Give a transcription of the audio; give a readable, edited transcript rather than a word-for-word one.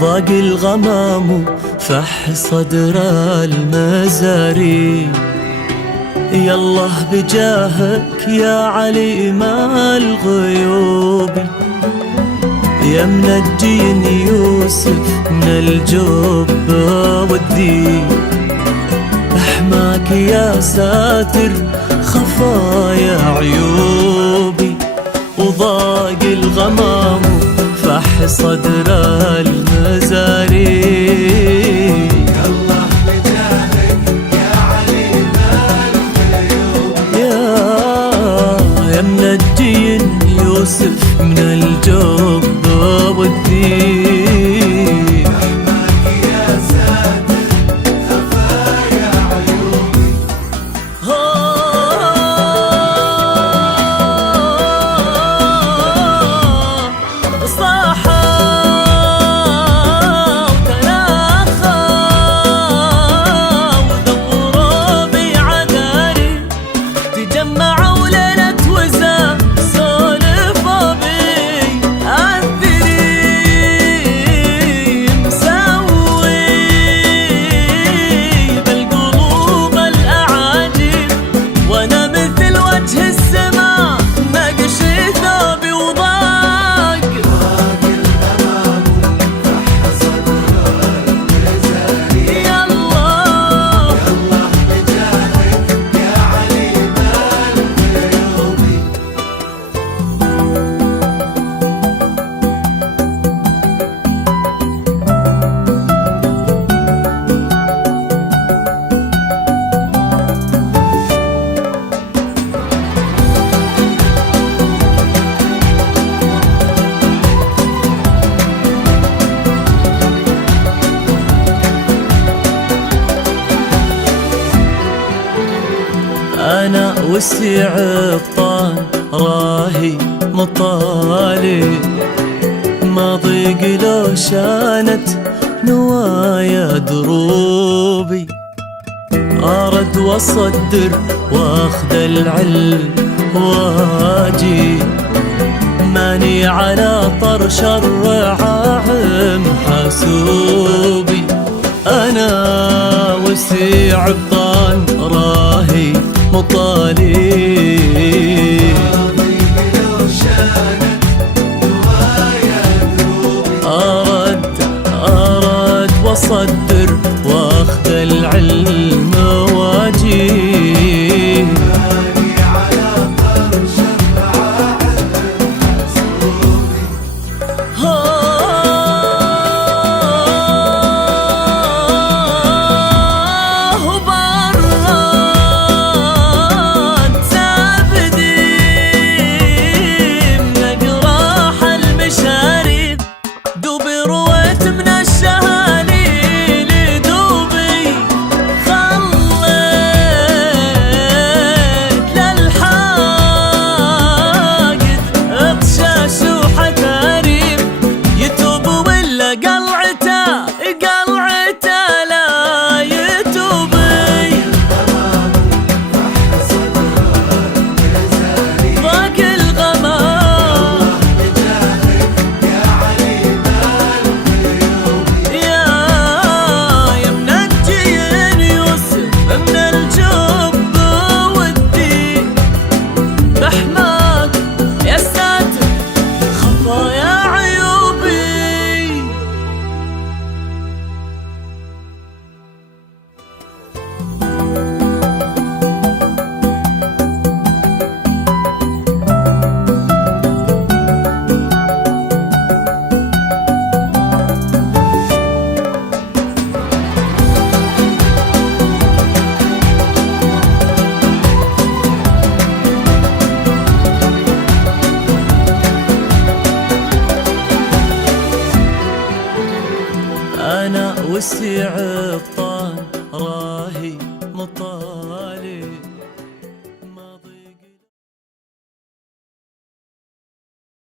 ضاق الغمام فح صدر المزاري. يالله بجاهك يا عليم الغيوب، يا منجين يوسف من الجب والذيب. احماك يا ساتر خفايا عيوبي، وضاق الغمام فح صدر المزاري. الله بجاهك يا عليم الغيوب، يا منجين يوسف من الجب والذيب. احماك يا ساتر خفايا عيوبي. صاحا وتناخى ودوروا بعذاري، تجمعوا ليلة وزا سولفوا بي. عالذري مسوي بالقلوب الأعاجيب، وانا مثل وجه السما نقش ثوبي وضاق. ضاق الغمام فح صدر المزاري. يالله الله بجاهك يا عليم الغيوب. أنا وسع الطان راهي مطالي، ما ضيق لو شانت نوايا دروبي. أرد وأصدر وأخذ العلم واجي، ماني على طرش الرعاهم حاسوبي. أنا وسع الطان راهي مطالي، ضيق لو شانت نوايا دروبي. أرد وأصدر وأخذ العلم واجي. ماني على طرش الرعاهم حاسوبي. وبرد زبدي من أقراح المشاريب، دوبي رويت من الشهاليل دوبي. خليت للحاقد اطشاش وحتاريب، يتوب ولا قلعته لا يتوبي. ضاق الغمام بجاهك يا عليم الغيوب. يا منجين يوسف من الجب والذيب. بحماك يا ساتر خفايا عيوبي. أنا وسع الطريق